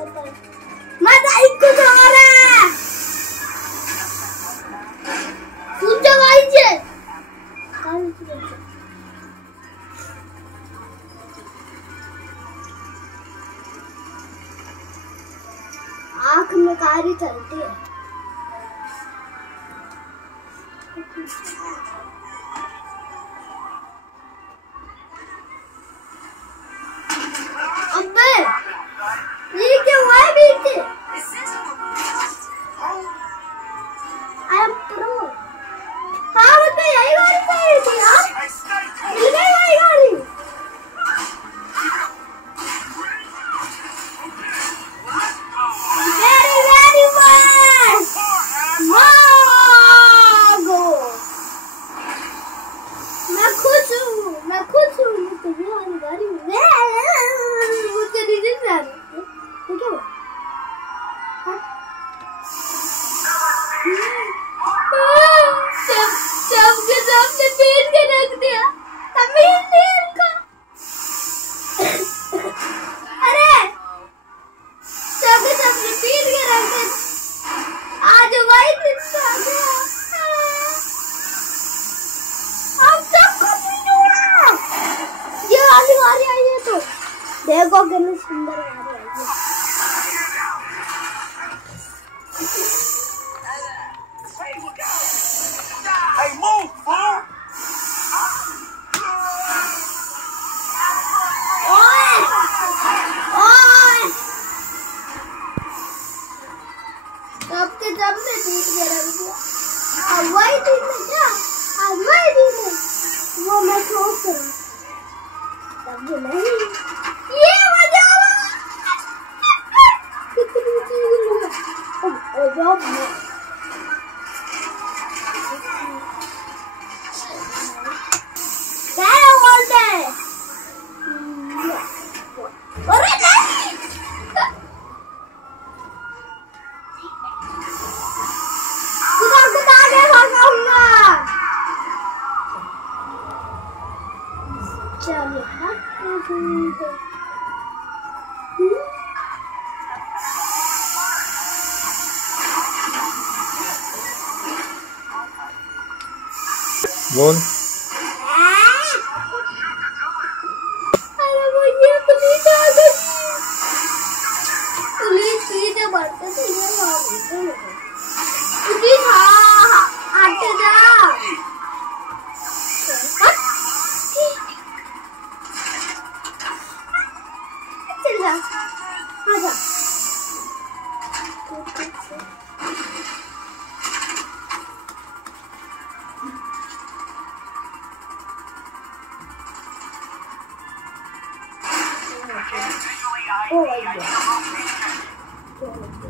माझा ऐकू जरा तुझ्या गाईचे आँख में कारी चलती है। अबे ये क्या हुआ है बीच? I am pro। हाँ मतलब यही गाड़ी चाहिए थी यार। मिल गई वही गाड़ी। Very very much। मागो। मैं खुश हूँ तो ये वाली गाड़ी मुझे डीजल में आ रही है। ये क्या हुआ? सबके सामने पीट के रख दिया। तमीज नहीं इनका। अरे सबके सामने पीट के रख दिया। आज वही दिन आ गया। अब सबको पीटूंगा। ये वाली गाड़ी आई है तो देखो कितनी सुंदर गाड़ी आई है। Hey, move, fool! ओए ओए सबके सामने पीट के रख दिया। अब वही दिन है क्या? अब वही दिन है वो मैं सोच रहा हूँ। तब नहीं ये मजा कितनी चीज ओ जॉब में क्या बोलते हैं? अरे नहीं कुदा के भागाऊंगा। चलो बोल। अरे वो ये पुलिस आ गई। पुलिस पीछे बढ़ते थे ये भागते हैं। पुलिस हाँ हट जा। चल जा हाँ जा। Oh,